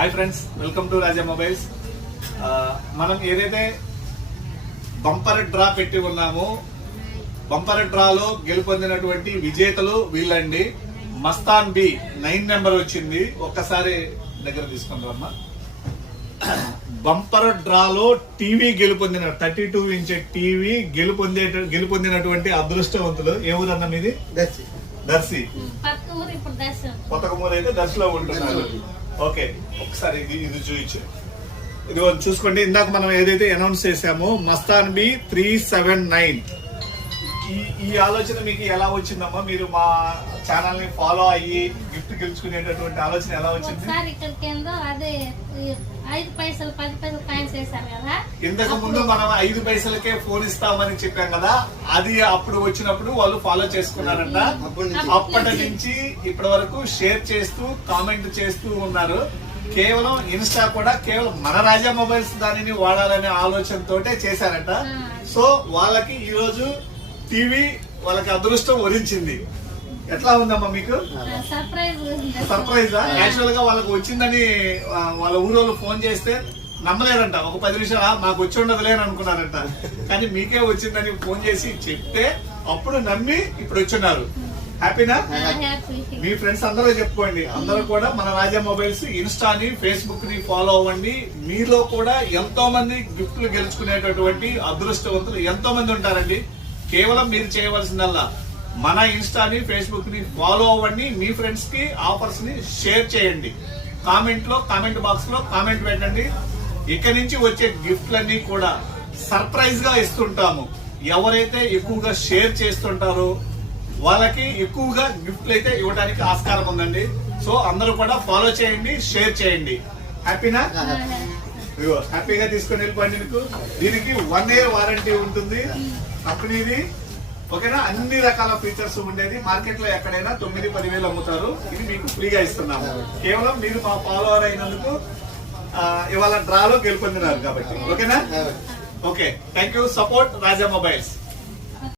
Hi friends, welcome to Raja mobiles. మనం ఏదైతే bumper draw పెట్టి ఉన్నామో బంపర్ డ్రాలో గెలుపొందినటువంటి విజేతలు వీళ్ళండి. మస్తాన్ బి 9 నెంబర్ వచ్చింది. ఒక్కసారి దగ్గర తీసుకుందామా. బంపర్ డ్రాలో టీవీ గెలుపొందిన 32 ఇంచ్ టీవీ గెలుపొందినటువంటి అదృష్టవంతులు. ఏ ఊరన్నా మీది? దర్శి. కొత్తకమూరు అయితే దర్శిలో ఉంటున్నారు. ఓకే, ఒకసారి ఇది చూయించు. ఇది చూసుకోండి. ఇందాక మనం ఏదైతే అనౌన్స్ చేసామో మస్తాన్ బి 379. ఈ ఆలోచన మీకు ఎలా వచ్చిందమ్మా? మీరు మా ఛానల్ ని ఫాలో అయ్యి గిఫ్ట్ గెలుచుకునేటటువంటి ఆలోచన ఎలా వచ్చింది? ఇంతకు ముందు మనం 5 పైసలకే ఫోన్ ఇస్తామని చెప్పాం కదా, అది అప్పుడు వచ్చినప్పుడు వాళ్ళు ఫాలో చేసుకున్నారంట. అప్పటి నుంచి ఇప్పటి వరకు షేర్ చేస్తూ కామెంట్ చేస్తూ ఉన్నారు. కేవలం ఇన్స్టా కూడా కేవలం మన రాజా మొబైల్స్ దానిని వాడాలనే ఆలోచనతోటే చేశారంట. సో వాళ్ళకి ఈ రోజు టీవీ వాళ్ళకి అదృష్టం వరించింది. ఎట్లా ఉందమ్మా మీకు? సర్ప్రైజా? యాక్చువల్ గా వాళ్ళకి వచ్చిందని వాళ్ళ ఊరోళ్ళు ఫోన్ చేస్తే నమ్మలేదంట. ఒక 10 నిమిషాలు మాకు వచ్చి ఉండదులే అని అనుకున్నారంట. కానీ మీకే వచ్చిందని ఫోన్ చేసి చెప్తే అప్పుడు నమ్మి ఇప్పుడు వచ్చున్నారు. హ్యాపీనా? మీ ఫ్రెండ్స్ అందరూ చెప్పుకోండి. అందరూ కూడా మన రాజా మొబైల్స్ ఇన్స్టాని, ఫేస్బుక్ ని ఫాలో అవ్వండి. మీలో కూడా ఎంతో మంది గిఫ్ట్లు గెలుచుకునేటటువంటి అదృష్టవంతులు ఎంతో మంది ఉంటారండి. కేవలం మీరు చేయవలసిందల్లా మన ఇన్స్టాని, ఫేస్బుక్ ని ఫాలో అవ్వండి. మీ ఫ్రెండ్స్ కి ఆఫర్స్ ని షేర్ చేయండి. కామెంట్ బాక్స్ లో కామెంట్ పెట్టండి. ఇక నుంచి వచ్చే గిఫ్ట్లన్నీ కూడా సర్ప్రైజ్ గా ఇస్తుంటాము. ఎవరైతే ఎక్కువగా షేర్ చేస్తుంటారో వాళ్ళకి ఎక్కువగా గిఫ్ట్లు అయితే ఇవ్వడానికి ఆస్కారం ఉందండి. సో అందరూ కూడా ఫాలో చేయండి, షేర్ చేయండి. హ్యాపీనా? హ్యాపీగా తీసుకొని వెళ్ళిపోండి. మీకు దీనికి 1 year వారంటీ ఉంటుంది కంపెనీది. ఓకేనా? అన్ని రకాల ఫీచర్స్ ఉండేది. మార్కెట్ లో ఎక్కడైనా 9-10 వేలు అమ్ముతారు. ఇది మీకు ఫ్రీగా ఇస్తున్నాము. కేవలం మీరు మా ఫాలోవర్ అయినందుకు ఇవాళ డ్రాలో గెలుపొందినారు కాబట్టి. ఓకేనా? Okay, thank you. Support Raja mobiles.